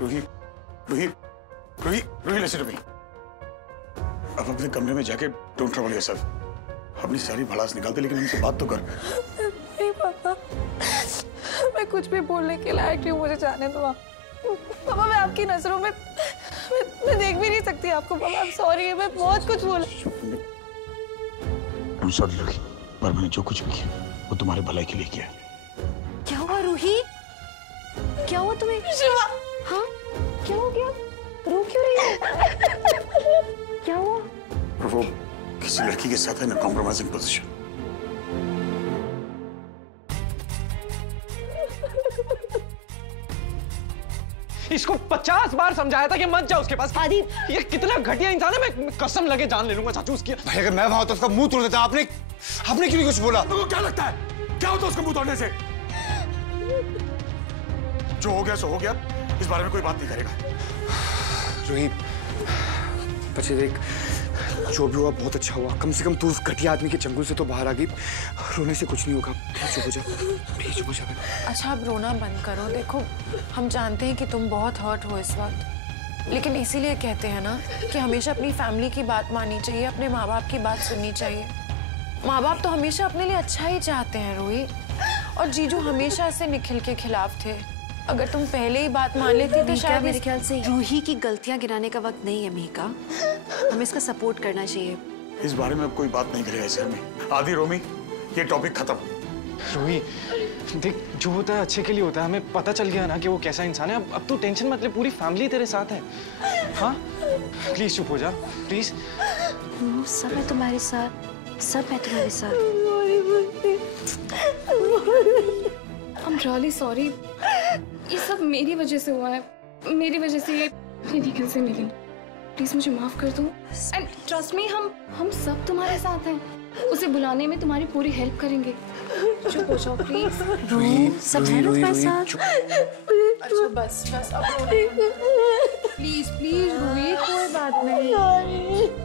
Ruhi, Ruhi, Ruhi, Ruhi listen to me. अब अपने कमरे में जाके डोंट ट्रबल योरसेल्फ। अपनी सारी भड़ास निकाल दे, लेकिन उनसे बात तो कर। नहीं पापा, मैं कुछ भी बोलने के लायक नहीं हूँ, मुझे जाने दो आप। पापा मैं आपकी नजरों में मैं देख भी नहीं सकती आपको। पापा सॉरी, मैं बहुत कुछ बोला। I'm sorry रूही, पर मैंने जो कुछ भी किया वो तुम्हारे भलाई के लिए किया। क्या हुआ रूही? क्या हुआ तुम्हें? शिवा, हाँ क्या हो गया? रो क्यों रही है? क्या हुआ? वो किसी लड़की के साथ है ना कॉम्प्रोमाइजिंग पोजीशन। इसको 50 बार समझाया था कि मत जाओ उसके पास। आदि, ये कितना घटिया इंसान है, मैं कसम लगे जान ले लूंगा चाचू उसकी। भाई अगर मैं वहां होता तो उसका मुंह तोड़ देता। आपने क्यों नहीं कुछ बोला? तुमको क्या लगता है क्या होता उसका मुंह तोड़ने से? जो हो गया सो हो गया, इस बारे में कोई बात नहीं करेगा। रूही, बच्चे देख, जो भी हुआ बहुत अच्छा हुआ। कम से कम तू उस घटिया आदमी के चंगुल से तो बाहर आ गई। रोने से कुछ नहीं होगा। चुप हो जा, प्लीज चुप हो जा। अच्छा अब रोना बंद करो। देखो हम जानते हैं कि तुम बहुत हर्ट हो इस वक्त, लेकिन इसीलिए कहते हैं ना कि हमेशा अपनी फैमिली की बात माननी चाहिए, अपने माँ बाप की बात सुननी चाहिए। माँ बाप तो हमेशा अपने लिए अच्छा ही चाहते हैं रोही, और जीजू हमेशा से निखिल के खिलाफ थे। अगर तुम पहले ही बात मान लेती तो शायद मेरे ख्याल से रूही की गलतियां गिनाने का वक्त नहीं है मिहिका। हमें इसका सपोर्ट करना चाहिए। इस बारे में अब कोई बात नहीं करेगा इस घर में। आदि, रोमी, ये टॉपिक खत्म। रोही देख, जो होता है अच्छे के लिए होता है। हमें पता चल गया ना कि वो कैसा इंसान है। अब तू टेंशन मत ले, पूरी फैमिली तेरे साथ है। हाँ प्लीज चुप हो जा प्लीज। सब है तुम्हारे साथ, सब है तुम्हारे साथ। I'm really sorry. ये सब मेरी वजह से हुआ है, मेरी वजह से ये निखिल से मिली। प्लीज मुझे माफ कर दो। एंड ट्रस्ट मी, हम सब तुम्हारे साथ हैं। उसे बुलाने में तुम्हारी पूरी हेल्प करेंगे। चुप हो जाओ प्लीज। सब है ना तुम्हारे साथ। अच्छा बस अब प्लीज प्लीज रूही, कोई बात नहीं।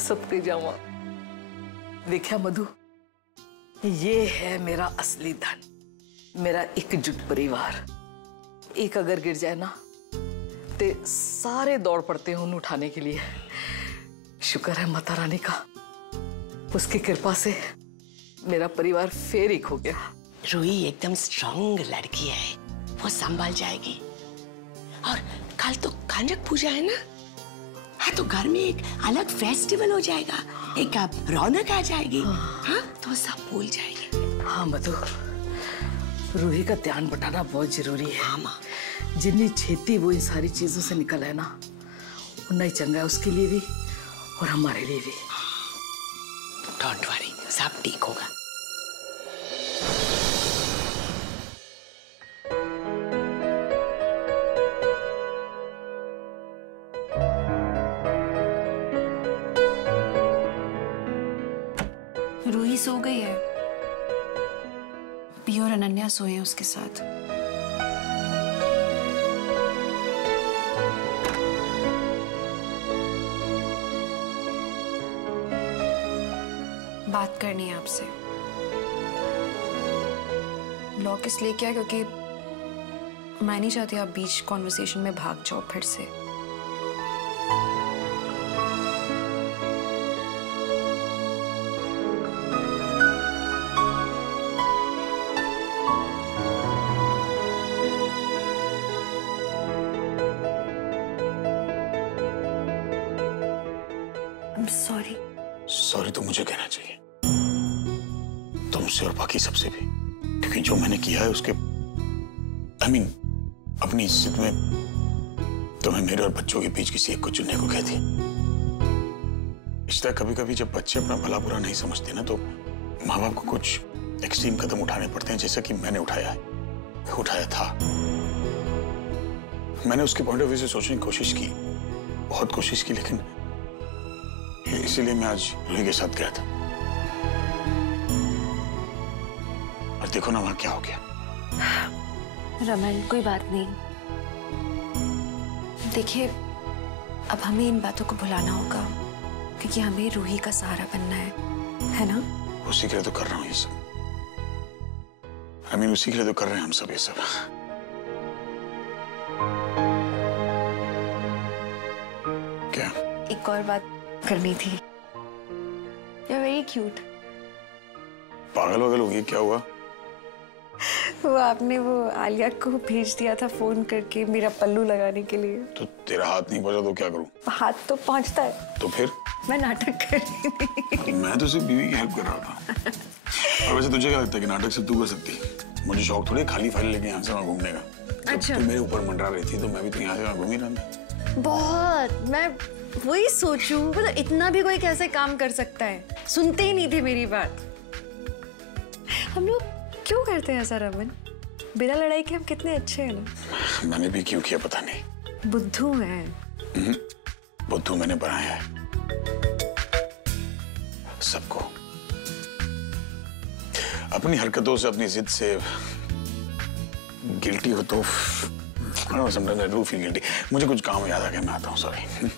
सबके जावा देखा मधु, ये है मेरा असली धन, मेरा एकजुट परिवार। एक अगर गिर जाए ना ते सारे दौड़ पड़ते हैं उन्हें उठाने के लिए। शुक्र है माता रानी का, उसकी कृपा से मेरा परिवार फिर एक हो गया। रूही एकदम स्ट्रांग लड़की है, वो संभाल जाएगी। और कल तो कांजक पूजा है ना, हाँ तो घर में एक अलग फेस्टिवल हो जाएगा, एक रौनक आ जाएगी। हाँ तो सब भूल जाएगी। हाँ मधु, रूही का ध्यान बटाना बहुत जरूरी है। हाँ माँ, जितनी छेती वो इन सारी चीजों से निकल है ना, उतना ही चंगा है उसके लिए भी और हमारे लिए भी। डोंट वरी, सब ठीक होगा। रूही सो गई है, पियो और अनन्या सोए हैं उसके साथ। बात करनी है आपसे। लॉक इसलिए किया क्योंकि मैं नहीं चाहती आप बीच कॉन्वर्सेशन में भाग जाओ फिर से। सॉरी। सॉरी तो मुझे कहना चाहिए, तुमसे और बाकी सबसे भी, क्योंकि जो मैंने किया है उसके अपनी इज्जत में तुम्हें मेरे और बच्चों के बीच किसी एक को चुनने को कहती। रिश्ता कभी कभी जब बच्चे अपना भला बुरा नहीं समझते ना, तो माँ बाप को कुछ एक्सट्रीम कदम उठाने पड़ते हैं, जैसा कि मैंने उठाया था। मैंने उसके पॉइंट ऑफ व्यू से सोचने की कोशिश की, बहुत कोशिश की, लेकिन इसीलिए मैं आज रूही के साथ गया था। और देखो ना वहां क्या हो गया। रमन कोई बात नहीं, देखिए अब हमें इन बातों को भुलाना होगा। क्योंकि हमें रूही का सहारा बनना है ना? उसी के लिए तो कर रहा हूँ ये सब। उसी के लिए तो कर रहे हैं हम सब ये सब। क्या? एक और बात करनी थी। You're very cute. पागल वगल होगी? क्या हुआ? वो आपने वो आलिया को भेज दिया था फोन करके मेरा पल्लू लगाने के लिए। तो तेरा हाथ नहीं पहुंचा तो क्या करूं? हाथ तो पहुंचता है। तो फिर? मैं नाटक कर रही थी। मैं तो सिर्फ बीवी की हेल्प कर रहा था। और वैसे तुझे क्या लगता है कि नाटक से तू कर सकती? मुझे शौक थोड़ी खाली फाइल लेके यहाँ से वहाँ घूमने का। अच्छा। तू मेरे ऊपर मंडरा रही थी तो मैं भी तो यहाँ से वहाँ घूम ही रहा था। बहुत, मैं वही सोचूं, मतलब इतना भी कोई कैसे काम कर सकता है? सुनते ही नहीं थे मेरी बात। हम लोग क्यों करते हैं ऐसा रमन? बिना लड़ाई के हम कितने अच्छे हैं ना। मैंने भी क्यों किया पता नहीं। बुद्धू हैं। बुद्धू मैंने बनाया है सबको। अपनी हरकतों से, अपनी जिद से गिल्टी हो तो sometimes I do feel guilty. मुझे कुछ काम याद आ गया, मैं आता हूँ, सॉरी।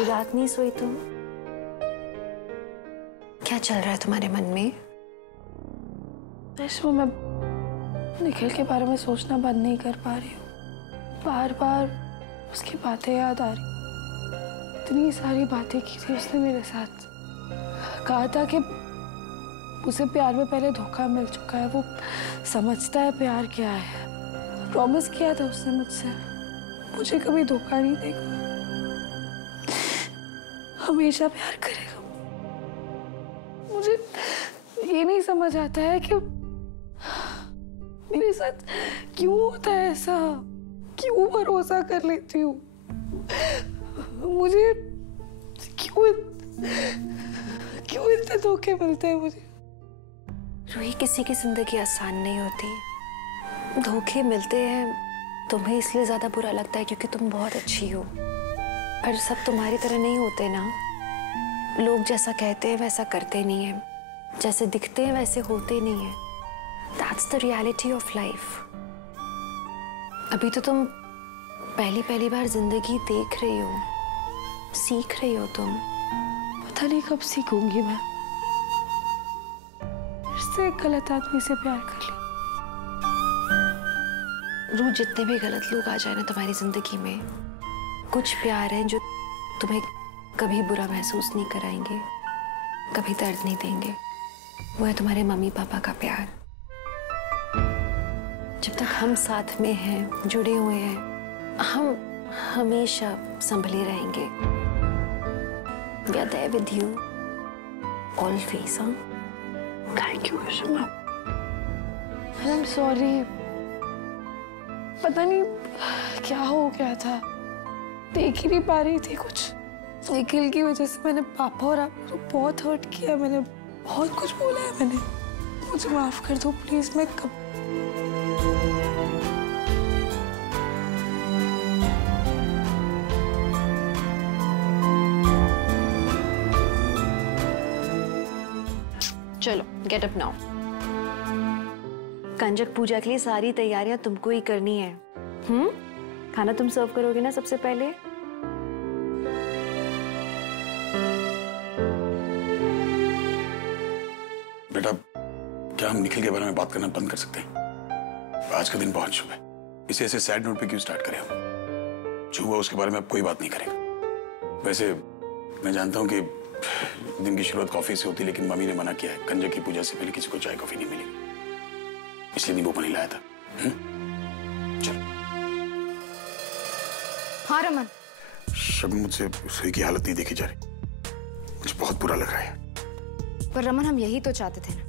रात नहीं सोई तुम? क्या चल रहा है तुम्हारे मन में? रेशमा, मैं निखिल के बारे में सोचना बंद नहीं कर पा रही हूँ। बार बार उसकी बातें याद आ रही। इतनी सारी बातें की थी उसने मेरे साथ। कहा था कि उसे प्यार में पहले धोखा मिल चुका है, वो समझता है प्यार क्या है। प्रॉमिस किया था उसने मुझसे, मुझे कभी धोखा नहीं देगा, हमेशा प्यार करेगा। मुझे ये नहीं समझ आता है कि मेरे साथ क्यों होता है ऐसा, क्यों भरोसा कर लेती हूँ, मुझे क्यों इतने धोखे मिलते हैं मुझे। रूही, किसी की जिंदगी आसान नहीं होती। धोखे मिलते हैं तुम्हें इसलिए ज्यादा बुरा लगता है क्योंकि तुम बहुत अच्छी हो, पर सब तुम्हारी तरह नहीं होते ना। लोग जैसा कहते हैं वैसा करते नहीं है, जैसे दिखते हैं वैसे होते नहीं है। That's the reality of life. अभी तो तुम पहली बार जिंदगी देख रही हो, सीख रही हो तुम। पता नहीं कब सीखूंगी मैं। फिर से एक गलत आदमी से प्यार कर लिया। रोज जितने भी गलत लोग आ जाए ना तुम्हारी जिंदगी में, कुछ प्यार है जो तुम्हें कभी बुरा महसूस नहीं कराएंगे, कभी दर्द नहीं देंगे। वो है तुम्हारे मम्मी पापा का प्यार। जब तक हम साथ में हैं, जुड़े हुए हैं, हम हमेशा संभले रहेंगे। We are there with you always, huh? Thank you, Reshma. I'm sorry। पता नहीं क्या हो गया था, देख ही नहीं पा रही थी कुछ। निखिल की वजह से मैंने पापा और आपको बहुत हर्ट किया, मैंने बहुत कुछ बोला है मैंने। मुझे माफ कर दो प्लीज। मैं कब चलो गेट अप नाउ। कंजक पूजा के लिए सारी तैयारियां तुमको ही करनी है। खाना तुम सर्व करोगे ना सबसे पहले? बेटा, क्या हम निखिल के बारे में बात करना बंद कर सकते हैं? आज का दिन बहुत शुभ है, इसे ऐसे सैड नोट पे क्यों स्टार्ट करें हम? जो हुआ उसके बारे में अब कोई बात नहीं करेगा। वैसे मैं जानता हूँ कि दिन की शुरुआत कॉफी से होती, लेकिन मम्मी ने मना किया है। कंजक की पूजा से पहले किसी को चाय कॉफी नहीं मिलेगी, इसलिए नींबू पानी लाया था। चल। हाँ रमन। शबनम, मुझसे रूही की हालत नहीं देखी जा रही, मुझे बहुत बुरा लग रहा है। पर रमन, हम यही तो चाहते थे ना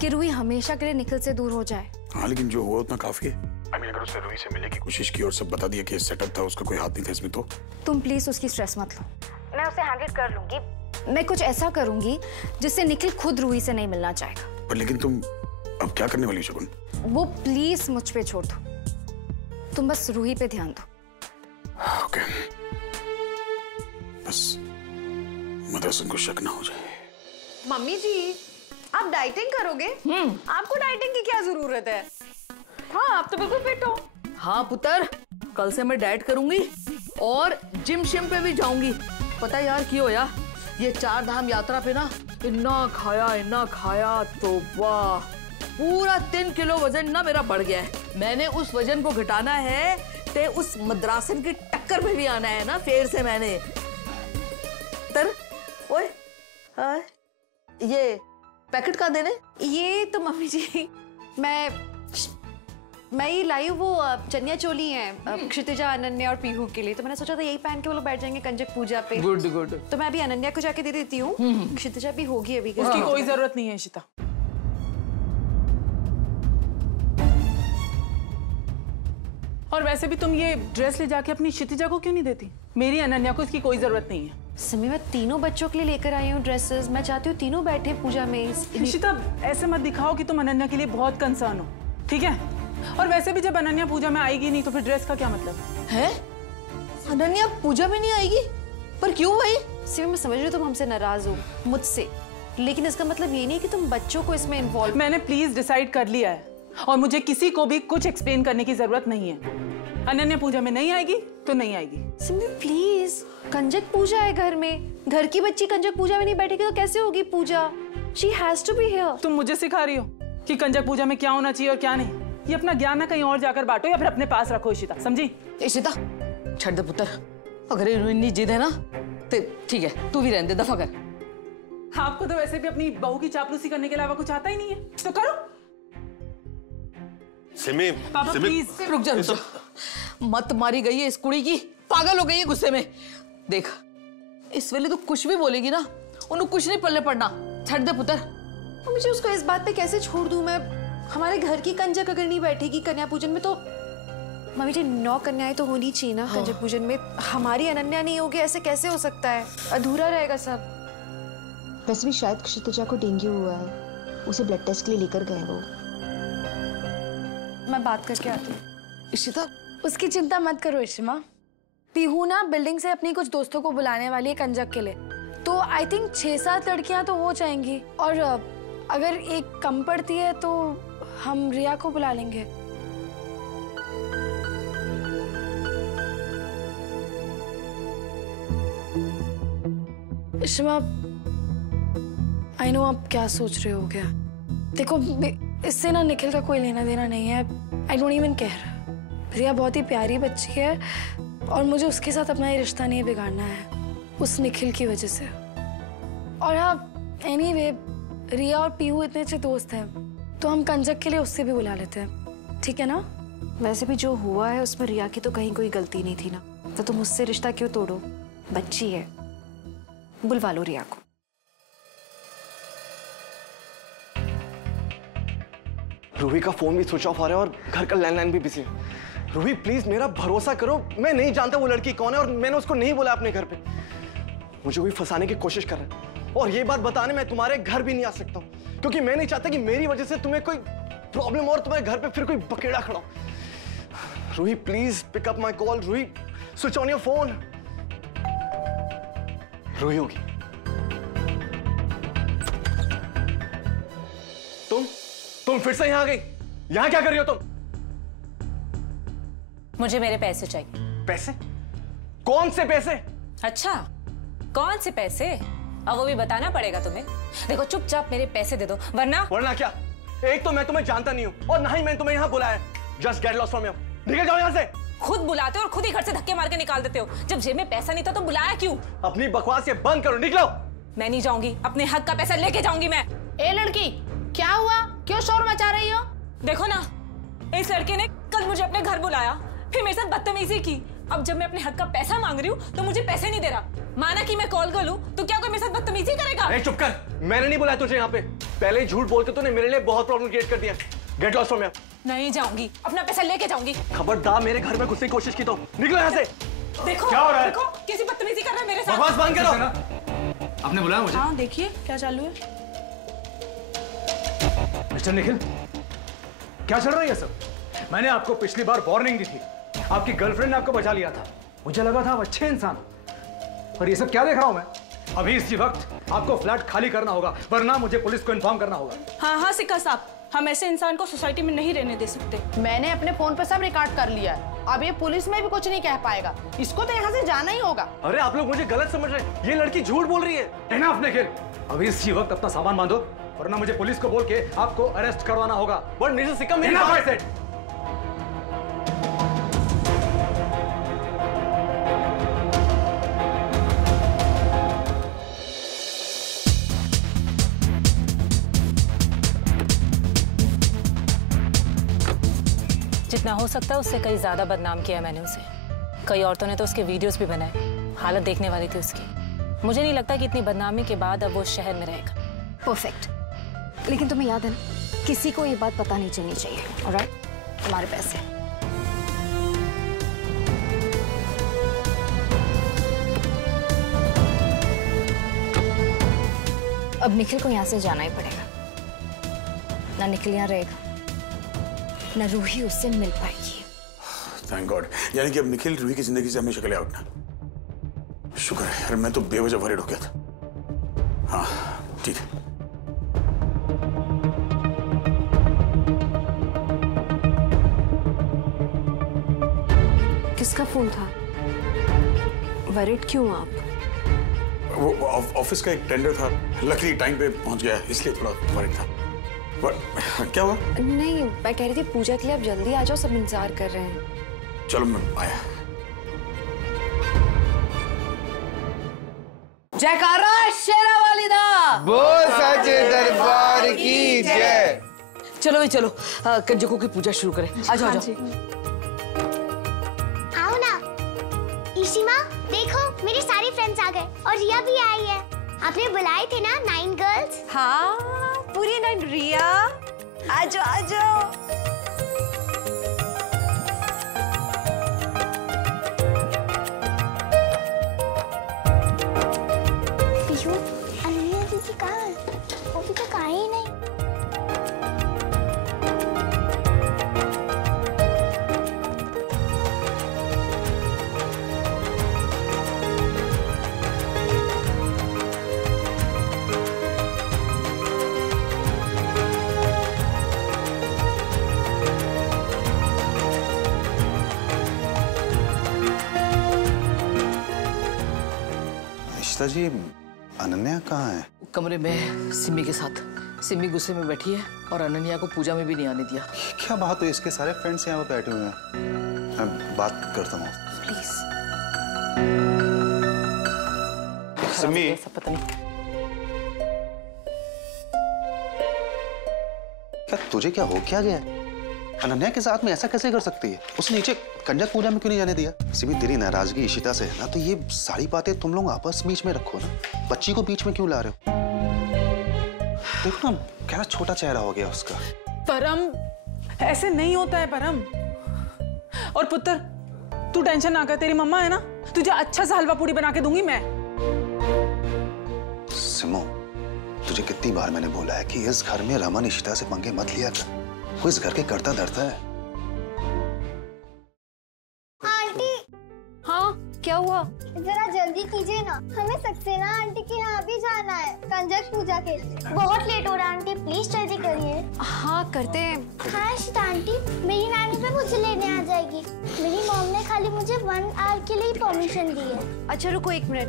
कि रूही हमेशा के लिए निखिल से दूर हो जाए। हाँ, लेकिन जो हुआ उतना काफी है। अगर उसने रूही से मिलने की कोशिश की और सब बता दिया कि सेटअप था, उसका कोई हाथ नहीं था इसमें, तो तुम प्लीज उसकी स्ट्रेस मत लो। मैं उसे हैंडल कर लूंगी। मैं कुछ ऐसा करूंगी जिससे निखिल खुद रूही से नहीं मिलना चाहेगा। पर लेकिन तुम अब क्या करने वाली हो शगुन? वो प्लीज मुझ पे छोड़ दो, तुम बस रूही पे ध्यान दो। ओके, बस मदरसन को शक ना हो जाए। मम्मी जी, आप डाइटिंग करोगे? आपको डाइटिंग की क्या जरूरत है? हाँ, आप तो बिल्कुल फिट हो। हाँ पुत्र, कल से मैं डाइट करूंगी और जिम शिम पे भी जाऊंगी। पता यार क्यों होया, ये 4 धाम यात्रा पे ना इतना खाया तो वाह, पूरा 3 किलो वजन ना मेरा बढ़ गया है। मैंने उस वजन को घटाना है ते उस मद्रासन की टक्कर में भी आना है ना फेर से मैंने। तर ओए हाँ, ये पैकेट का देने? ये तो मम्मी जी मैं ये लाई हूँ, वो चनिया चोली है क्षितिजा, अनन्या और पीहू के लिए। तो मैंने सोचा था यही पहन के वो लोग बैठ जाएंगे कंजक पूजा पे। Good good. तो मैं अभी अनन्या को जाके दे देती हूँ, क्षितिजा भी होगी अभी। उसकी कोई जरूरत नहीं है इशिता। और वैसे भी तुम ये ड्रेस ले जाके अपनी क्षितिजा को क्यों नहीं देती? मेरी अनन्या को इसकी कोई जरूरत नहीं है। सिमी, मैं तीनों बच्चों के लिए लेकर आई हूँ ड्रेसेस। मैं चाहती हूँ तीनों बैठे पूजा में। इशिता, ऐसे मत दिखाओ कि तुम अनन्या के लिए बहुत कंसर्न हो, ठीक है? और वैसे भी जब अनन्या पूजा में आएगी नहीं तो फिर ड्रेस का क्या मतलब है? अनन्या पूजा में नहीं आएगी? पर क्यों भाई? सिमी, मैं समझ रही हूँ तुम हमसे नाराज हो, मुझसे, लेकिन इसका मतलब ये नहीं कि तुम बच्चों को इसमें इन्वॉल्व। मैंने प्लीज डिसाइड कर लिया है और मुझे किसी को भी कुछ एक्सप्लेन करने की जरूरत नहीं है। अनन्या पूजा में नहीं आएगी तो नहीं आएगी। सिमी प्लीज, कंजक पूजा है घर में, घर की बच्ची कंजक पूजा में नहीं बैठेगी तो कैसे होगी पूजा? She has to be here। तुम मुझे सिखा रही हो कि कंजक पूजा में क्या होना चाहिए और क्या नहीं। ये अपना ज्ञान ना कहीं और जाकर बांटो या फिर अपने पास रखो इशिता, समझी? इशिता छड़ दे पुत्र, अगर इतनी जिद है ना तो ठीक है, तू भी रहने दे, दफा कर। आपको तो वैसे भी अपनी बहू की चापलूसी करने के अलावा कुछ आता ही नहीं है, तो करो। सिमी, पापा प्लीज रुक जा, मत मारी गई है इस कुड़ी की, पागल हो गई है गुस्से में। देख, इस वेले तू कुछ भी बोलेगी ना, उन्हें कुछ नहीं पल्ले पड़ना। छड़ दे पुत्र। मुझे उसको इस बात पे कैसे छोड़ दूं मैं? हमारे घर की कंजक अगर नहीं बैठेगी कन्या पूजन में तो मम्मी जी 9 कन्याएं तो होनी चाहिए ना कंजक पूजन में। हमारी अनन्या नहीं होगी, ऐसे कैसे हो सकता है? अधूरा रहेगा सब। वैसे भी शायद क्षितिजा को डेंगू हुआ है, उसे ब्लड टेस्ट के लिए लेकर गए वो। मैं बात करके आती हूँ। इशिता, उसकी चिंता मत करो इशिमा। पीहू ना बिल्डिंग से अपनी कुछ दोस्तों को बुलाने वाली है कंजक के लिए, तो आई थिंक 6-7 लड़कियां तो हो जाएंगी। और अगर एक कम पड़ती है तो हम रिया को बुला लेंगे। इशिमा, आई नो आप क्या सोच रहे हो। क्या देखो, इससे ना निखिल का कोई लेना देना नहीं है। I don't even care. Riya बहुत ही प्यारी बच्ची है और मुझे उसके साथ अपना ये रिश्ता नहीं बिगाड़ना है उस निखिल की वजह से। और हाँ, एनीवे रिया और पीहू इतने अच्छे दोस्त हैं तो हम कंजक के लिए उससे भी बुला लेते हैं, ठीक है ना? वैसे भी जो हुआ है उसमें रिया की तो कहीं कोई गलती नहीं थी ना, तो तुम उससे रिश्ता क्यों तोड़ो? बच्ची है, बुलवा लो रिया को। रूही का फोन भी स्विच ऑफ आ रहा है और घर का लैंडलाइन भी बिजी है। रूही प्लीज मेरा भरोसा करो, मैं नहीं जानता वो लड़की कौन है और मैंने उसको नहीं बुलाया अपने घर पे। मुझे कोई फंसाने की कोशिश कर रहा है और ये बात बताने मैं तुम्हारे घर भी नहीं आ सकता हूँ क्योंकि मैं नहीं चाहता कि मेरी वजह से तुम्हें कोई प्रॉब्लम और तुम्हारे घर पे फिर कोई बकेड़ा खड़ा हो। Ruhi please pick up my call. Ruhi switch on your phone. Ruhi होगी। तुम फिर से यहाँ आ गई? यहाँ क्या कर रही हो तुम? मुझे मेरे पैसे चाहिए। पैसे? कौन से पैसे? अच्छा, कौन से पैसे? अब वो भी बताना पड़ेगा तुम्हें। देखो, चुपचाप मेरे पैसे दे दो, वरना क्या? एक तो मैं तुम्हें जानता नहीं हूँ और ना ही मैंने तुम्हें यहाँ बुलाया। Just get lost from here. निकल जाओ यहाँ से। खुद बुलाते हो और खुद ही घर से धक्के मार के निकाल देते हो। जब जेब में पैसा नहीं था तो बुलाया क्यों? अपनी बकवास ये बंद करो, निकलो। मैं नहीं जाऊंगी, अपने हक का पैसा लेके जाऊंगी मैं। ए लड़की, क्या हुआ? क्यों शोर मचा रही हो? देखो ना, इस लड़के ने कल मुझे अपने घर बुलाया, फिर मेरे साथ बदतमीजी की। अब जब मैं अपने हक का पैसा मांग रही हूँ तो मुझे पैसे नहीं दे रहा। माना कि मैं कॉल कर लूं तो क्या कोई मेरे साथ बदतमीजी करेगा? चुप कर, मैंने नहीं बुलाया तुझे यहाँ पे। पहले ही झूठ बोल के तूने मेरे लिए बहुत प्रॉब्लम क्रिएट कर दिया। Get lost from here. नहीं जाऊंगी, अपना पैसा लेके जाऊंगी। खबरदार मेरे घर में घुसने की कोशिश की तो निकलो यहाँ से। देखो, क्या हो रहा है? देखो, कैसी बदतमीजी कर रहा है मेरे साथ। बकवास बंद करो। आपने बुलाया मुझे? हाँ देखिए क्या चालू है। मिस्टर निखिल, क्या चल रहा है ये सब? मैंने आपको पिछली बार वार्निंग दी थी, आपकी गर्लफ्रेंड ने आपको बचा लिया था, मुझे लगा था आप अच्छे इंसान, और ये सब क्या देख रहा हूं मैं? अभी इसी वक्त आपको फ्लैट खाली करना होगा, वरना मुझे पुलिस को इन्फॉर्म करना होगा। हाँ हाँ सिक्का साहब, हम ऐसे इंसान को सोसाइटी में नहीं रहने दे सकते। मैंने अपने फोन पर सब रिकॉर्ड कर लिया है, अब ये पुलिस में भी कुछ नहीं कह पाएगा, इसको तो यहाँ से जाना ही होगा। अरे आप लोग मुझे गलत समझ रहे हैं, ये लड़की झूठ बोल रही है। इनफ निखिल, अभी इसी वक्त अपना सामान बांधो, वरना मुझे पुलिस को बोल के आपको अरेस्ट करवाना होगा। बट मिस्टर सिक्का मेरी Enough, I said. जितना हो सकता है उससे कई ज्यादा बदनाम किया मैंने उसे। कई औरतों ने तो उसके वीडियोस भी बनाए, हालत देखने वाली थी उसकी। मुझे नहीं लगता कि इतनी बदनामी के बाद अब वो शहर में रहेगा। परफेक्ट, लेकिन तुम्हें याद है ना, किसी को ये बात पता नहीं चलनी चाहिए। ऑलराइट, तुम्हारे पैसे। अब निखिल को यहाँ से जाना ही पड़ेगा, ना निखिल यहाँ रहेगा, ना रूही उससे मिल पाएगी। थैंक गॉड, यानी कि अब निखिल रूही की जिंदगी से हमेशा के लिए आउट ना। शुक्र है यार, मैं तो बेवजह वरीड हो गया था। हाँ ठीक है। किसका फोन था? वरीड क्यों आप? वो ऑफिस का एक टेंडर था, लकली टाइम पे पहुंच गया, इसलिए थोड़ा वरीड था। क्या हुआ? नहीं, मैं कह रही थी पूजा के लिए आप जल्दी आ जाओ, सब इंतजार कर रहे हैं। चलो मैं आया। जयकारा शेरा वालिदा, बोल सच्चे दरबार की जय। चलो भाई चलो, कंजकों की पूजा शुरू करें। आ जाओ, आ जाओ। आओ ना। ईशिमा देखो, मेरी सारी फ्रेंड्स आ गए और रिया भी आई है। आपने बुलाए थे ना 9 गर्ल्स? हाँ, पूरी 9 रिया। आ जाओ, आ जाओ। अनन्या दीदी कहाँ है? वो भी तक आई ही नहीं। इशिता जी, अनन्या कहाँ है? कमरे में सिमी के साथ। सिमी गुस्से में बैठी है और अनन्या को पूजा में भी नहीं आने दिया। क्या बात है, इसके सारे फ्रेंड्स यहाँ पे बैठे हुए हैं, मैं बात करता हूँ। प्लीज। सिमी, पता नहीं क्या तुझे क्या हो क्या गया? अनन्या के साथ में ऐसा कैसे कर सकती है? उसने नीचे कंजक पूजा में क्यों नहीं जाने दिया? सिमी, तेरी नाराजगी इशिता से है ना, तो ये सारी बातें तुम लोग आपस बीच में रखो ना, बच्ची को बीच में क्यों ला रहे हो? देखो ना, क्या छोटा चेहरा हो गया उसका। परम, ऐसे नहीं होता है परम। और पुत्र, तू टेंशन ना कर, तेरी मम्मा है ना, तुझे अच्छा सा हलवा पूड़ी बना के दूंगी मैं। सिमो, तुझे कितनी बार मैंने बोला है कि इस घर में रमन इशिता से पंगे मत लिया कर, वो इस घर के करता धरता है। आंटी। हाँ, क्या हुआ? जरा जल्दी कीजिए ना, हमें सक्सेना आंटी के यहाँ भी जाना है कंजक पूजा के लिए। बहुत लेट हो रहा है आंटी, प्लीज जल्दी करिए। हाँ करते हैं। हाँ इशिता आंटी, मेरी नानी पे मुझे लेने आ जाएगी। मेरी मॉम ने खाली मुझे 1 आवर के लिए परमिशन दी है। अच्छा रुको 1 मिनट,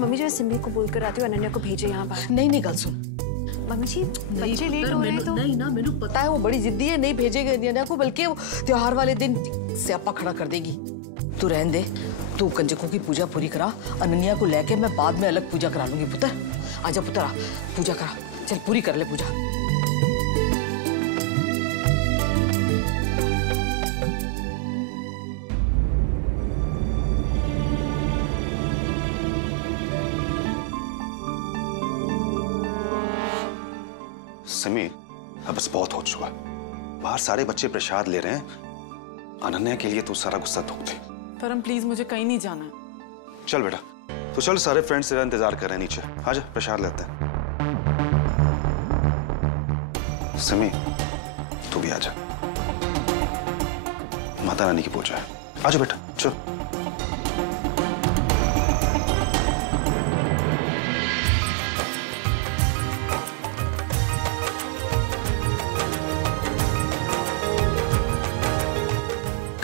मम्मी जो है सिमी को बोल कर आती हूँ अनन्या को भेजे यहाँ बाहर। नहीं नहीं, गल सुन मम्मी जी, बच्चे लेट हो रहे हैं तो। नहीं ना, मैंने पता है वो बड़ी जिद्दी है, नहीं भेजेगी अनन्या को, बल्कि वो त्योहार वाले दिन स्यापा खड़ा कर देगी। तू रहने दे, तू कंजकों की पूजा पूरी करा, अनन्या को लेके मैं बाद में अलग पूजा करा लूंगी। पुत्र आजा, पुत्र आ, पूजा करा, चल पूरी कर ले पूजा। सिमी, अब बस बहुत हो चुका। बाहर सारे बच्चे प्रसाद ले रहे हैं, अनन्या के लिए तू सारा गुस्सा थूक दे। परम प्लीज, मुझे कहीं नहीं जाना है। चल बेटा, तो चल, सारे फ्रेंड्स तेरा इंतजार कर रहे हैं नीचे। आजा प्रसाद लेते हैं। सिमी तू भी आजा, माता रानी की पूजा है। आजा बेटा चल।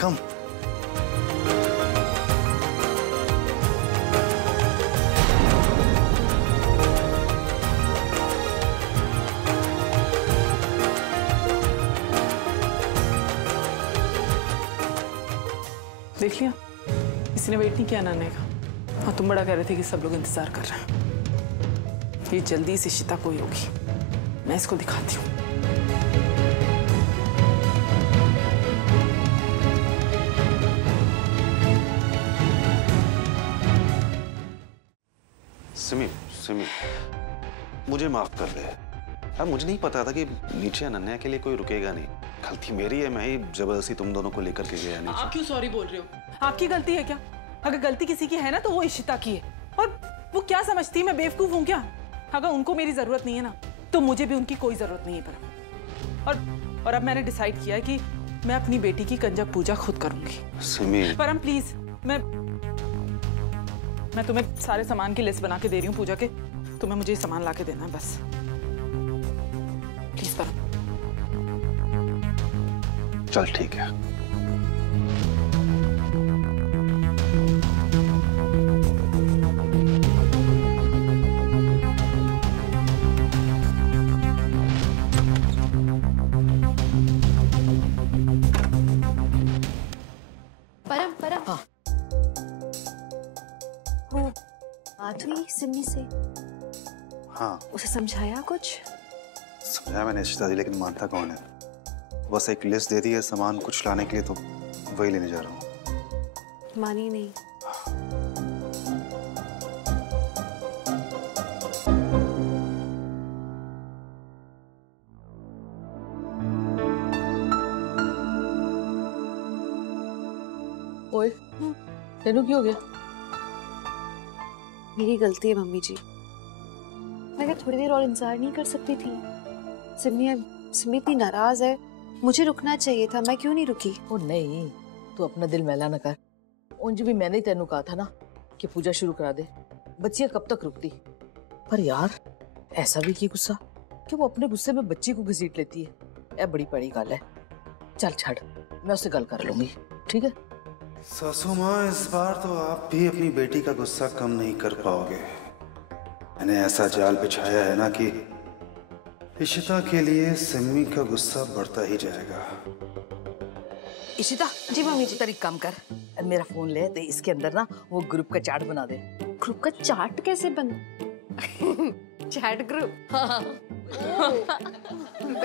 कम। देख लिया, किसी ने वेट नहीं किया नाने का। और तुम बड़ा कह रहे थे कि सब लोग इंतजार कर रहे हैं। ये जल्दी से इशिता कोई होगी, मैं इसको दिखाती हूँ। सिमी सिमी मुझे माफ कर दे यार, मुझे नहीं पता था कि नीचे अनन्या के लिए कोई रुकेगा नहीं। गलती मेरी है, मैं ही जबरदस्ती तुम दोनों को लेकर के गया नीचे। आप क्यों सॉरी बोल रहे हो? आपकी गलती है क्या? अगर गलती किसी की है ना तो वो इशिता की है। और वो क्या समझती है मैं बेवकूफ हूँ क्या? अगर उनको मेरी जरूरत नहीं है ना तो मुझे भी उनकी कोई जरूरत नहीं है। परम और अब मैंने डिसाइड किया है कि मैं अपनी बेटी की कंजक पूजा खुद करूंगी। सिमी परम प्लीज, मैं तुम्हें सारे सामान की लिस्ट बना के दे रही हूँ पूजा के। तुम्हें मुझे सामान ला के देना है बस, प्लीज परम। चल ठीक है। परम परम। हाँ। वो बात हुई सिमी से? हाँ। उसे समझाया कुछ? समझाया मैंने इशिता दी, लेकिन मानता कौन है? बस एक लिस्ट दे दी है सामान कुछ लाने के लिए, तो वही लेने जा रहा हूँ। मानी नहीं। ओए, तेनू क्या हो गया? मेरी गलती है मम्मी जी। मैं क्या थोड़ी देर और इंतजार नहीं कर सकती थी? सिमी इतनी नाराज है, मुझे रुकना चाहिए था। मैं क्यों नहीं रुकी? ओ नहीं, तू अपना दिल मैला न कर। उंज भी मैंने ही तेनू कहा था ना कि पूजा शुरू करा दे। बच्चियां कब तक रुकती? पर यार ऐसा भी की गुस्सा कि वो अपने गुस्से में बच्ची को घसीट लेती है। ये बड़ी बड़ी गल है। चल छड़, मैं उससे गल कर लूंगी, ठीक है? सासू माँ, इस बार तो आप भी अपनी बेटी का गुस्सा कम नहीं कर पाओगे। मैंने ऐसा जाल बिछाया है ना कि इशिता के लिए सिमी का गुस्सा बढ़ता ही जाएगा। इशिता। जी मम्मी जी। तेरी काम कर, मेरा फोन ले ते इसके अंदर ना वो ग्रुप का चार्ट बना दे। ग्रुप का चार्ट कैसे बन? Chat group? हाँ।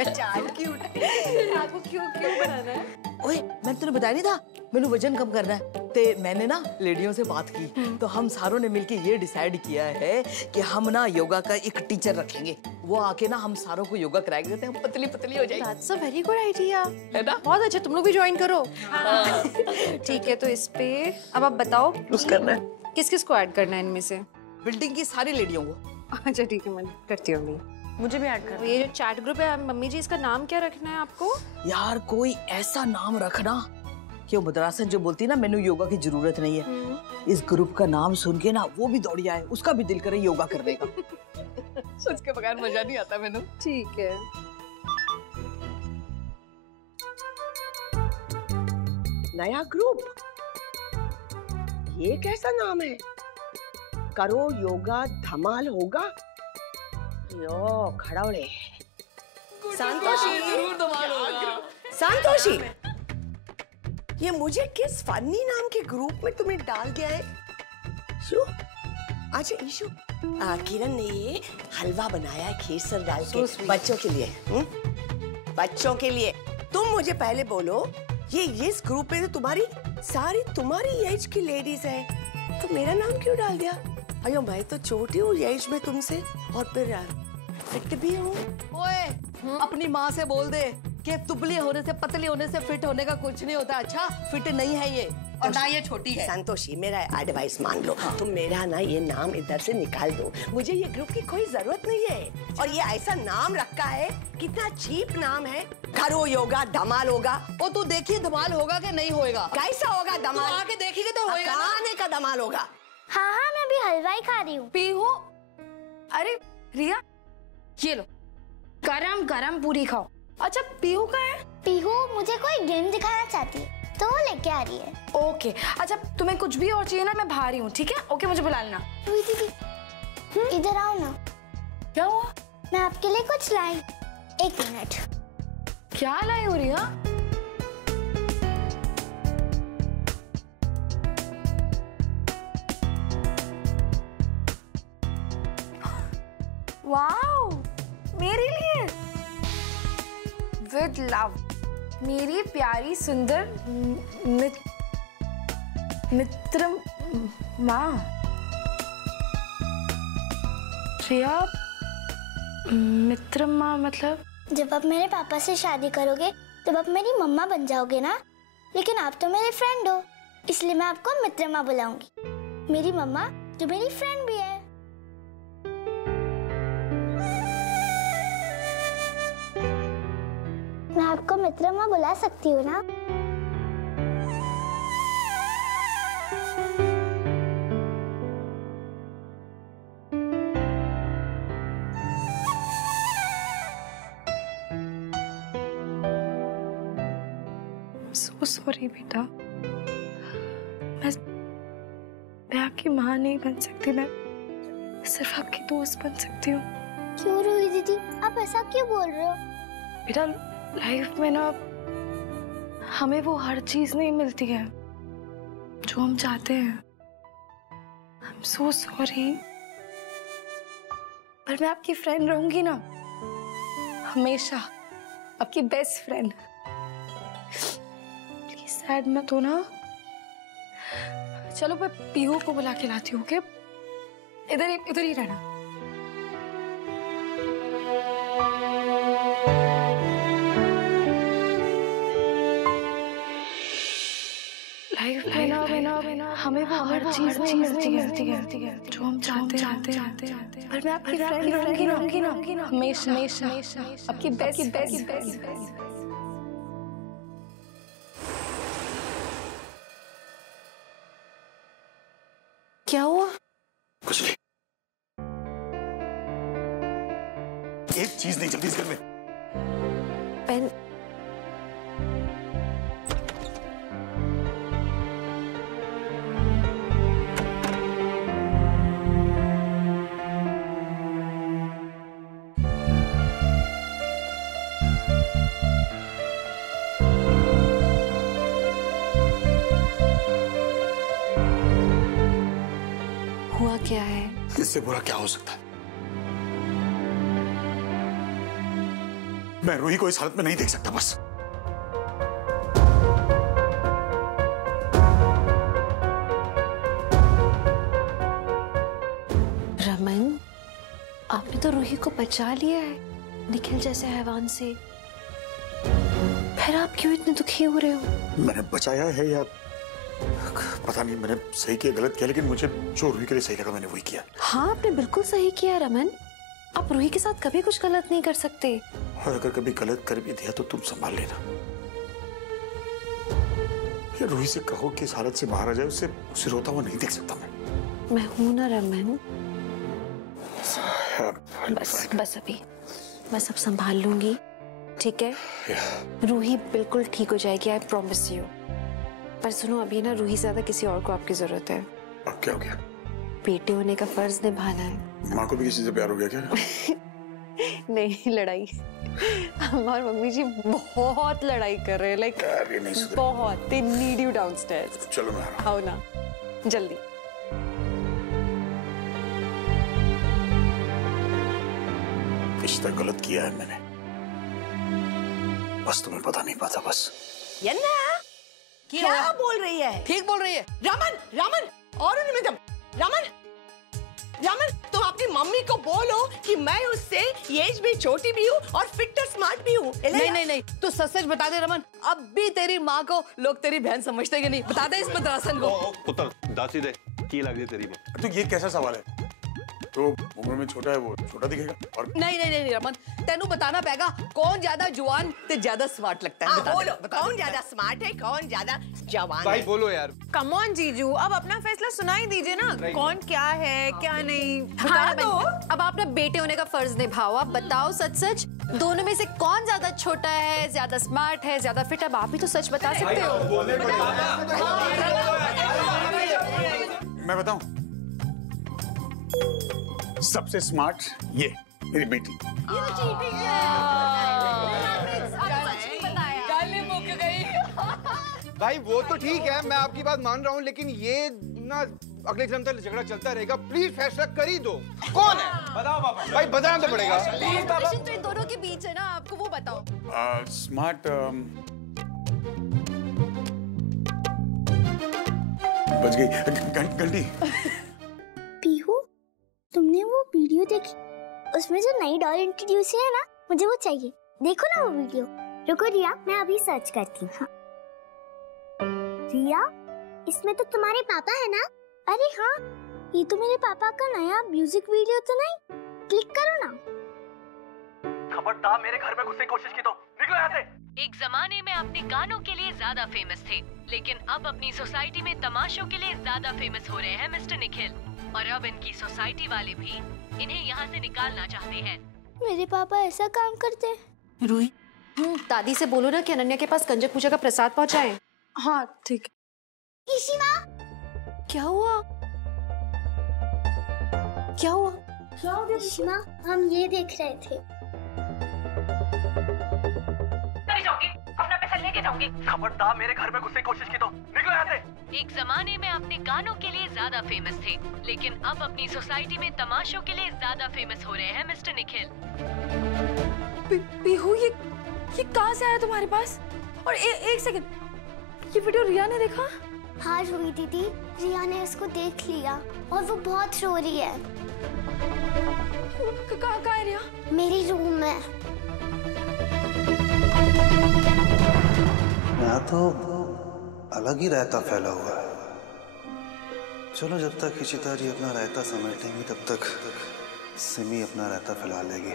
चार्ट क्यूट है। आपको क्यों बनाना है? ओए, मैंने तुझे बताया नहीं था मैंने वजन कम करना है। ते मैंने ना लेडियों से बात की तो हम सारों ने मिलके ये डिसाइड किया है कि हम ना योगा का एक टीचर रखेंगे। वो आके ना हम सारों को योगा कराएंगे तो हम पतली पतली हो जाएंगे। That's a very good idea। है ना? बहुत अच्छा, तुम लोग भी ज्वाइन करो। ठीक है, तो इस पे अब आप बताओ कुछ करना है। किस किस को ऐड करना है इनमें से? बिल्डिंग की सारी लेडियों को। अच्छा ठीक है, मैं करती हूँ। मुझे भी ऐड कर। ये जो चैट ग्रुप है मम्मी जी, इसका नाम क्या रखना है आपको? यार कोई ऐसा नाम रखना कि वो मद्रासन जो बोलती है ना मैंने योगा की जरूरत नहीं है, इस ग्रुप का नाम सुन के ना वो भी दौड़ी आए, उसका भी दिल करे योगा करने का। उसके बगैर मजा नहीं आता मैंने। ठीक है। नया ग्रुप, ये कैसा नाम है? करो योगा धमाल होगा। यो खड़ावड़े। संतोषी, संतोषी, ये मुझे किस फनी नाम के ग्रुप में तुम्हें डाल गया है? शु? अच्छा ईशु, किरण ने ये हलवा बनाया है केसर डाल के बच्चों के लिए। बच्चों के लिए। तुम मुझे पहले बोलो, ये इस ग्रुप में तो तुम्हारी एज की लेडीज है, तो मेरा नाम क्यों डाल दिया? अयो मैं तो छोटी हूँ एज में तुमसे, और फिर फिट भी हूँ। ओए, अपनी माँ से बोल दे कि दुबली होने से पतली होने से फिट होने का कुछ नहीं होता। अच्छा फिट नहीं है ये, और ना ये छोटी है। संतोषी, मेरा एडवाइस मान लो। तुम मेरा ना ये नाम इधर से निकाल दो। मुझे ये ग्रुप की कोई जरूरत नहीं है। और ये ऐसा नाम रखा है, कितना चीप नाम है। करो योगा धमाल होगा। वो तू देखिए धमाल होगा कि नहीं होगा। कैसा होगा धमाल? तू आके देखेगी तो होएगा ना। खाने का धमाल होगा। हाँ हाँ, मैं भी हलवा ही खा रही हूँ। पीहू, अरे रिया, ये लो गरम गरम पूरी खाओ। अच्छा पीहू का है? पीहू मुझे कोई गेम दिखाना चाहती है तो वो लेके आ रही है। ओके, अच्छा तुम्हें कुछ भी और चाहिए ना, मैं बाहर ही हूँ, ठीक है? ओके, मुझे बुला लेना। रूही दीदी इधर आओ ना। क्या हुआ? मैं आपके लिए कुछ लाई। 1 मिनट। क्या लाई हो रिया? वाओ, मेरे लिए विद लव, मेरी प्यारी सुंदर मित्र माँ। रिया, मित्र माँ मतलब? जब आप मेरे पापा से शादी करोगे तब आप मेरी मम्मा बन जाओगे ना। लेकिन आप तो मेरे फ्रेंड हो, इसलिए मैं आपको मित्र माँ बुलाऊंगी। मेरी मम्मा जो मेरी फ्रेंड भी है। मैं आपको मित्र माँ बुला सकती हूँ ना? So sorry बेटा, मैं आपकी माँ नहीं बन सकती, मैं सिर्फ आपकी दोस्त बन सकती हूँ। क्यों रूही दीदी, आप ऐसा क्यों बोल रहे हो? बेटा, लाइफ में ना हमें वो हर चीज नहीं मिलती है जो हम चाहते हैं। I'm so sorry, पर मैं आपकी फ्रेंड रहूंगी ना, हमेशा आपकी बेस्ट फ्रेंड। प्लीज सैड मत हो ना। चलो मैं पीहू को बुला के लाती हूँ, ओके? इधर ही रहना। लाइफ में ना हमें वो हर चीज नहीं मिलती है जो हम चाहते हैं। पर मैं आपकी फ्रेंड रहूंगी ना, हमेशा आपकी बेस्ट। क्या हुआ? कुछ नहीं। एक चीज नहीं चलती इस घर में। पेन। हुआ क्या है? इससे बुरा क्या हो सकता है? मैं रूही को इस हालत में नहीं देख सकता। बस रमन, आपने तो रूही को बचा लिया है निखिल जैसे हैवान से, फिर आप क्यों इतने दुखी हो रहे हो? मैंने बचाया है या पता नहीं मैंने सही किया गलत किया, लेकिन मुझे जो रूही के लिए सही लगा मैंने वही किया। हाँ, आपने बिल्कुल सही किया रमन। आप रूही के साथ कभी कुछ गलत नहीं कर सकते। और अगर कभी गलत कर भी दिया तो तुम संभाल लेना। या रूही से कहो कि इस हालत से बाहर आ जाए, उसे रोता हुआ नहीं देख सकता मैं हूं ना रमन। बस अभी मैं सब संभाल लूंगी, ठीक है? रूही बिल्कुल ठीक हो जाएगी, आई प्रॉमिस यू। पर सुनो, अभी ना रूही से ज्यादा किसी और को आपकी जरूरत है। अब क्या हो गया? बेटे होने का फर्ज निभाना है। माँ को भी किसी से प्यार हो गया क्या? नहीं, लड़ाई। हमारी मम्मी जी बहुत लड़ाई कर रहे हैं, लाइक बहुत। They need you downstairs। चलो मैं आ रहा हूं। आओ ना जल्दी। रिश्ता गलत किया है मैंने, बस तुम्हें पता नहीं पाता। बस यन्ना, क्या बोल रही है? ठीक बोल रही है। रमन, रमन और निमित्तम, रमन, रमन तुम अपनी मम्मी को बोलो कि मैं उससे एज भी छोटी भी हूँ और फिट और स्मार्ट भी हूँ। नहीं, तू सच भी बता दे रमन, अब भी तेरी माँ को लोग तेरी बहन समझते कि नहीं? बता दे इसमें दरासन को। पुत्र दासी दे की लग रही तेरी में। तो ये कैसा सवाल है? तो उम्र में छोटा है वो छोटा दिखेगा और नहीं रमन, तेनू बताना पड़ेगा कौन ज्यादा जुआन ते ज्यादा स्मार्ट लगता है। बोलो कौन ज्यादा स्मार्ट है, कौन ज्यादा जवान भाई है? बोलो यार। कम ऑन जीजू, अब अपना फैसला सुना ही दीजिए ना, कौन क्या है क्या नहीं। हाँ, तो अब आप ना बेटे होने का फर्ज निभाओ, आप बताओ सच सच दोनों में से कौन ज्यादा छोटा है, ज्यादा स्मार्ट है, ज्यादा फिट है? अब आप ही तो सच बता सकते हो। मैं बताऊं, सबसे स्मार्ट ये मेरी बेटी। भाई वो तो ठीक है, मैं आपकी बात मान रहा हूँ, लेकिन ये ना अगले जन्म तक झगड़ा चलता रहेगा। प्लीज फैसला कर ही दो, कौन है? बताओ पापा। भाई बताना तो पड़ेगा। तो इन दोनों के बीच है ना, आपको वो बताओ। स्मार्ट बच गई घंटी। पीहू, तुमने वो वीडियो देखी? उसमें जो नई डॉल इंट्रोड्यूस है ना, मुझे वो चाहिए। देखो ना वो वीडियो। रुको रिया, मैं अभी सर्च करती हूँ। हाँ। रिया, इसमें तो तुम्हारे पापा है ना? अरे हाँ, ये तो मेरे पापा का नया म्यूजिक वीडियो तो नहीं? क्लिक करो ना। खबरदार मेरे घर में घुसने की कोशिश की तो निकलो यहाँ से। एक जमाने में अपने गानों के लिए ज्यादा फेमस थे, लेकिन अब अपनी सोसाइटी में तमाशों के लिए ज्यादा फेमस हो रहे हैं मिस्टर निखिल। और अब इनकी सोसाइटी वाले भी इन्हें यहाँ से निकालना चाहते हैं। मेरे पापा ऐसा काम करते हैं। रूही, दादी से बोलो ना कि अनन्या के पास कंजक पूजा का प्रसाद पहुँचाए। हाँ ठीक है। ईशिमा, क्या हुआ? क्या हुआ? ईशिमा, हम ये देख रहे थे। अपना पैसा लेके जाऊंगी। खबरदार मेरे घर में घुसने की कोशिश की तो निकलो यहाँ से। एक जमाने में अपने गानों के लिए ज्यादा फेमस थे, लेकिन अब अपनी सोसाइटी में तमाशों के लिए ज्यादा फेमस हो रहे हैं मिस्टर निखिल। पीहू, ये कहाँ से आया तुम्हारे पास? और एक सेकंड, ये वीडियो रिया ने देखा? हाँ रूही दीदी, रिया ने इसको देख लिया और वो बहुत रो रही है। कहाँ है रिया? मेरी रूम में। यहाँ तो अलग ही रायता फैला हुआ है। चलो, जब तक इशिता जी अपना रायता समेटेंगी तब तक सिमी अपना रायता फैला लेगी।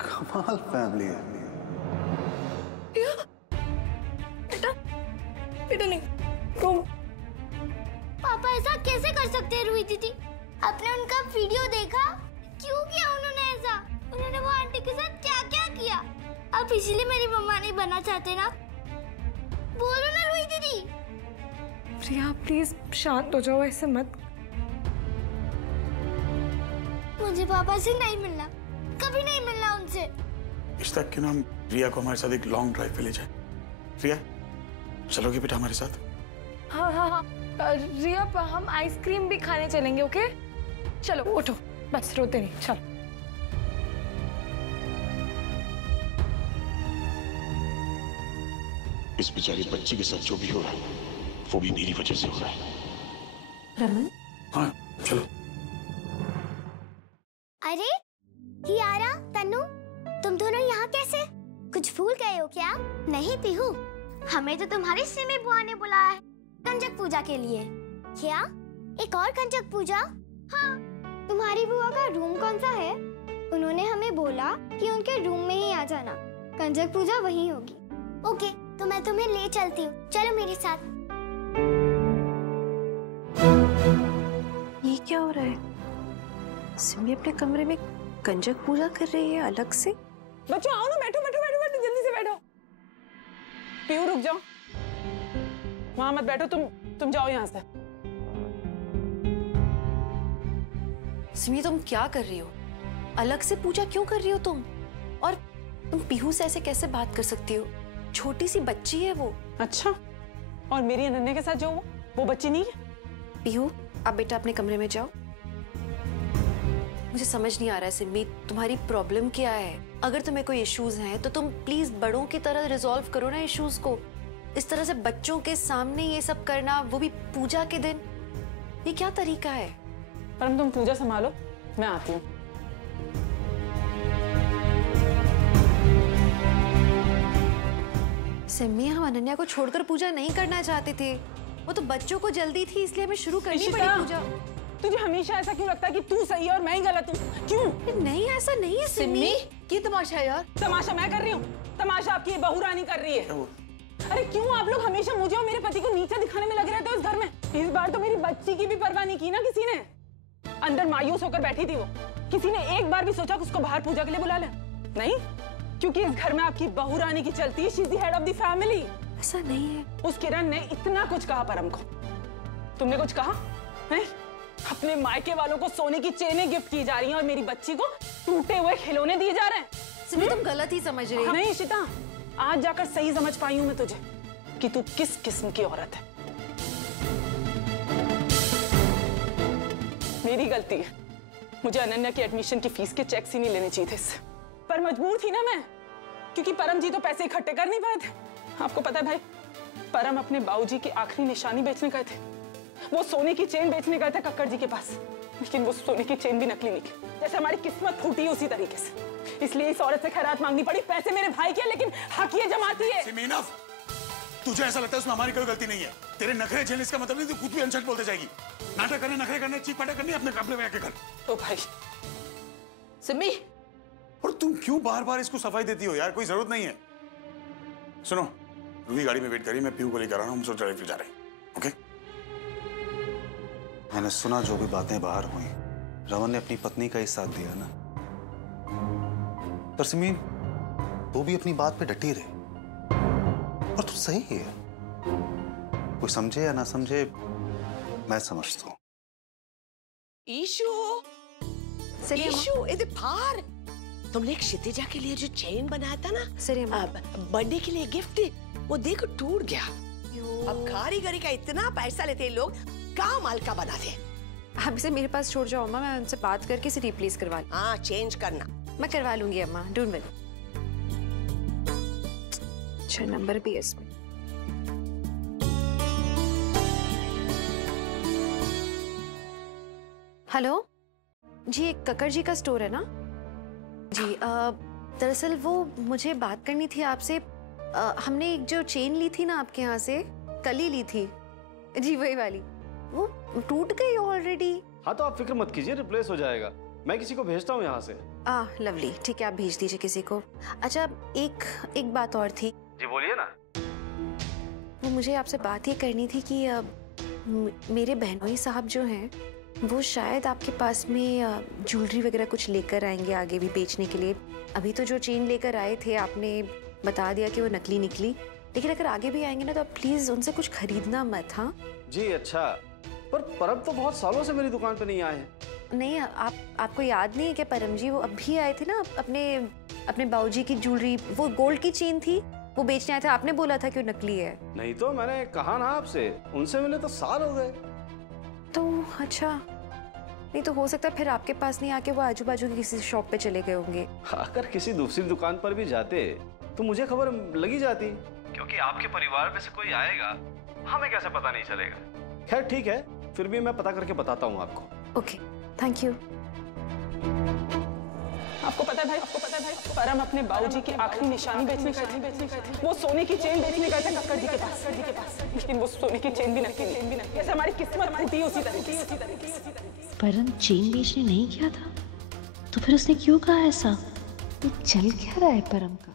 कमाल फैमिली है। बेटा नहीं, तुम पापा ऐसा कैसे कर सकते हैं रूही दीदी? आपने उनका वीडियो देखा? क्यों किया उन्होंने ऐसा? उन्होंने वो आंटी के साथ क्या क्या किया? अब इसीलिए मेरी मम्मा नहीं बनना चाहते ना? बोलो ना रूही दीदी। रिया प्लीज शांत हो जाओ, ऐसे मत। मुझे पापा से नहीं मिलना, कभी नहीं मिलना उनसे। इस तक क्यों ना हम रिया को हमारे साथ एक लॉन्ग ड्राइव पे ले जाए? रिया, चलोगे बेटा हमारे साथ? हाँ, रिया हम आइसक्रीम भी खाने चलेंगे, ओके? चलो उठो, बस रोते नहीं, चलो। इस बेचारी बच्ची के साथ जो भी हो रहा है वो भी मेरी वजह से हो रहा है। रमन? हाँ चलो। अरे कियारा, तन्नू, तुम दोनों यहाँ कैसे? कुछ भूल गए हो क्या? नहीं पीहू, हमें तो तुम्हारी सिमी बुआ ने बुलाया है कंजक पूजा के लिए। क्या? एक और कंजक पूजा? हाँ। तुम्हारी बुआ का रूम कौन सा है? उन्होंने हमें बोला कि उनके रूम में ही आ जाना, कंजक पूजा वहीं होगी। ओके, तो मैं तुम्हें ले चलती हूँ, चलो मेरे साथ। ये क्या हो रहा है? सिमी अपने कमरे में कंजक पूजा कर रही है अलग से। बच्चों आओ ना, बैठो बैठो बैठो बैठो, जल्दी से बैठो। पीहू रुक जाओ, वहां मत बैठो, तुम जाओ यहाँ से। सिमी तुम क्या कर रही हो? अलग से पूजा क्यों कर रही हो तुम? और तुम पीहू से ऐसे कैसे बात कर सकती हो? छोटी सी बच्ची है वो। अच्छा, और मेरी अनन्या के साथ जो वो बच्ची नहीं है? पीहू, अब बेटा अपने कमरे में जाओ। मुझे समझ नहीं आ रहा है सिमी, तुम्हारी प्रॉब्लम क्या है? अगर तुम्हें कोई इश्यूज हैं तो तुम प्लीज बड़ों की तरह रिजॉल्व करो ना इश्यूज को। इस तरह से बच्चों के सामने ये सब करना, वो भी पूजा के दिन, ये क्या तरीका है? परम तुम पूजा संभालो, मैं आती हूँ। सिमी, हम अनन्या को छोड़कर पूजा नहीं करना चाहते थे। वो तो बच्चों को जल्दी थी, इसलिए हमें शुरू करनी पड़ी पूजा। तुझे हमेशा ऐसा क्यों लगता है कि तू सही है और मैं ही गलत हूँ? क्यों? नहीं, ऐसा नहीं है सिमी। की तमाशा यार? तमाशा मैं कर रही हूँ, तमाशा आपकी ये बहू रानी कर रही है। अरे क्यों आप लोग हमेशा मुझे और मेरे पति को नीचा दिखाने में लगे रहते हो इस घर में? इस बार तो मेरी बच्ची की भी परवाह नहीं की ना किसी ने। अंदर मायूस होकर बैठी थी वो। किसी ने एक बार भी सोचा कि उसको बाहर पूजा के लिए बुला ले? नहीं, क्योंकि इस घर में आपकी बहू रानी की चलती है। She is the head of the family. ऐसा नहीं है। उस किरण ने इतना कुछ कहा परम को। तुमने कुछ कहा? नहीं? अपने मायके वालों को सोने की चेनें गिफ्ट की जा रही हैं और मेरी बच्ची को टूटे हुए खिलौने दिए जा रहे हैं। सिमी, तुम गलत ही समझ रही हो। नहीं इशिता, आज जाकर सही समझ पाई हूं मैं तुझे कि तू किस किस्म की औरत है। मेरी गलती है। मुझे अनन्या की एडमिशन की फीस के चेक्स ही नहीं लेने चाहिए थे इससे, पर मजबूर थी ना मैं, क्योंकि परम जी तो पैसे इकट्ठे कर नहीं पाए थे। आपको पता है भाई, परम अपने बाबूजी की आखिरी निशानी बेचने गए थे। वो सोने की चेन बेचने गए थे कक्कड़ जी के पास, लेकिन वो सोने की चेन भी नकली निकली। जैसे हमारी किस्मत फूटी उसी तरीके से। इसलिए इस औरत से खैरात मांगनी पड़ी। पैसे मेरे भाई के, लेकिन हक ये जमाती है। तुझे ऐसा लगता है उसमें हमारी कोई गलती नहीं है? तेरे नखरे झेलने इसका मतलब नहीं तू कुछ भी अनसट बोलते जाएगी। नाटक करने, नखरे करने, चीख पाटा करनी अपने कपड़े में आके कर। तो भाई सिमी, और तुम क्यों बार बार इसको सफाई देती हो यार? कोई जरूरत नहीं है। सुनो, रूही गाड़ी में वेट करिए, मैं पीहू को लेकर आ रहा हूँ। हम सोच रहे जा रहे हैं। ओके? मैंने सुना जो भी बातें बाहर हुई, रमन ने अपनी पत्नी का ही साथ दिया ना। पर सिमी, वो भी अपनी बात पे डटी रही और तू सही है। कोई समझे या ना समझे, मैं समझता हूँ। ईशु, इधर बाहर। तुमने एक क्षितिजा के लिए जो चेन बनाया था ना बर्थडे के लिए गिफ्ट, वो देखो टूट गया। अब कारीगरी का इतना पैसा लेते हैं लोग, कहाँ माल का बनाते हैं। आप इसे मेरे पास छोड़ जाओ अम्मा, मैं उनसे बात करके इसे रिप्लेस करवा लूँ। हाँ, चेंज करना। मैं करवा लूंगी अम्मा, डोंट वरी। अच्छा, नंबर भी है इसमें। हेलो जी, एक कक्कड़ जी का स्टोर है ना जी? दरअसल वो मुझे बात करनी थी आपसे। हमने एक जो चेन ली थी ना आपके यहाँ से, कल ही ली थी जी, वही वाली। वो टूट गई ऑलरेडी। हाँ तो आप फिक्र मत कीजिए, रिप्लेस हो जाएगा। मैं किसी को भेजता हूँ यहाँ से। लवली, ठीक है, आप भेज दीजिए किसी को। अच्छा, एक बात और थी जी। बोलिए ना। वो मुझे आपसे बात ये करनी थी कि मेरे बहनोई साहब जो हैं, वो शायद आपके पास में ज्वेलरी वगैरह कुछ लेकर आएंगे आगे भी बेचने के लिए। अभी तो जो चेन लेकर आए थे आपने बता दिया कि वो नकली निकली, लेकिन अगर आगे भी आएंगे ना तो आप प्लीज उनसे कुछ खरीदना मत। हाँ जी। अच्छा, पर परम तो बहुत सालों से मेरी दुकान पे नहीं आए हैं। नहीं, आपको याद नहीं है क्या परम जी, वो अभी आए थे ना अपने बाबूजी की ज्वेलरी, वो गोल्ड की चेन थी, वो बेचने आए थे। आपने बोला था कि वो नकली है। नहीं तो मैंने कहा ना आपसे, उनसे मिले तो साल हो गए। तो अच्छा, नहीं तो हो सकता है फिर आपके पास नहीं आके वो आजू बाजू की किसी शॉप पे चले गए होंगे। अगर किसी दूसरी दुकान पर भी जाते तो मुझे खबर लगी जाती, क्योंकि आपके परिवार में से कोई आएगा, हमें कैसे पता नहीं चलेगा। खैर ठीक है, फिर भी मैं पता करके बताता हूँ आपको। Okay, thank you. आपको पता है भाई, परम अपने बाबूजी की आखिरी निशानी बेचने गए थे। वो सोने की चेन बेचने गए थे कक्कड़ जी के पास, लेकिन वो सोने की चेन भी नकली। जैसे हमारी किस्मत फूटी उसी तरीके। परम चेन बेचने नहीं गया था, तो फिर उसने क्यों कहा ऐसा? ये चल क्या रहा है परम का?